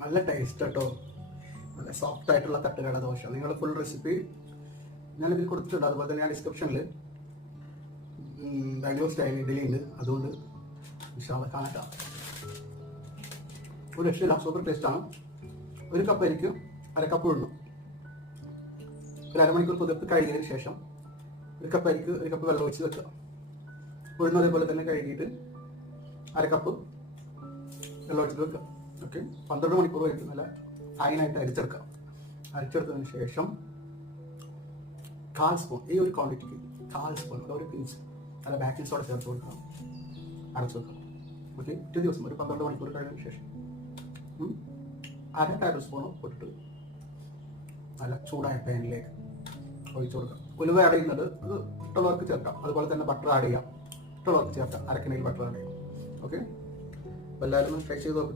നല്ല ടേസ്റ്റ് കേട്ടോ, നല്ല സോഫ്റ്റ് ആയിട്ടുള്ള തട്ടുകട ദോശ. നിങ്ങൾ ഫുൾ റെസിപ്പി ഞാനിതിൽ കൊടുത്തിട്ടുണ്ട്. അതുപോലെ തന്നെ ഞാൻ ഡിസ്ക്രിപ്ഷനിൽ ബാംഗ്ലൂർ സ്റ്റൈൽ ഇഡ്ഡലി ഉണ്ട്, അതുകൊണ്ട് കാണാം. ഒരു രക്ഷയില്ല, സൂപ്പർ ടേസ്റ്റാണ്. ഒരു കപ്പ് അരിക്ക് അര കപ്പ് ഉഴുന്നു ഒരു അരമണിക്കൂർ കുതിർത്ത് കഴുകിയതിന് ശേഷം ഒരു കപ്പ് അരിക്ക് ഒരു കപ്പ് വെള്ളം ഒഴിച്ച് വെക്കുക. ഉഴുന്നു അതേപോലെ തന്നെ കഴുകിയിട്ട് അര കപ്പ് വെള്ളം ഒഴിച്ച് വെക്കുക. ഓക്കെ, 12 മണിക്കൂർ കഴിഞ്ഞിട്ട് നല്ല ഫൈനായിട്ട് അരിച്ചെടുക്കുക. അരിച്ചെടുത്തതിന് ശേഷം 1/4 സ്പൂൺ, ഈ ഒരു ക്വാണ്ടിറ്റിക്ക് 1/4 സ്പൂൺ ഒരു പിഞ്ച് നല്ല ബേക്കിംഗ് സോഡ ചേർത്ത് കൊടുക്കണം, അടച്ചു വെക്കണം. ഓക്കെ, ഒരു ദിവസം ഒരു 12 മണിക്കൂർ കഴിഞ്ഞതിന് ശേഷം അര ടേബിൾ സ്പൂൺ ഇട്ടിട്ട് നല്ല ചൂടായ പാനിലേക്ക് ഒഴിച്ചു കൊടുക്കാം. ഉലുവ ആഡ് ചെയ്യുന്നത് അത് ഇഷ്ടമുള്ളവർക്ക് ചേർക്കാം, അതുപോലെ തന്നെ ബട്ടർ ആഡ് ചെയ്യാം, ഇഷ്ടമുള്ളവർക്ക് ചേർക്കാം. അരക്കിനയിൽ ബട്ടർ ആഡ് ചെയ്യാം. ഓക്കെ, അപ്പോൾ എല്ലാവരും ട്രൈ ചെയ്ത് നോക്കട്ടോ.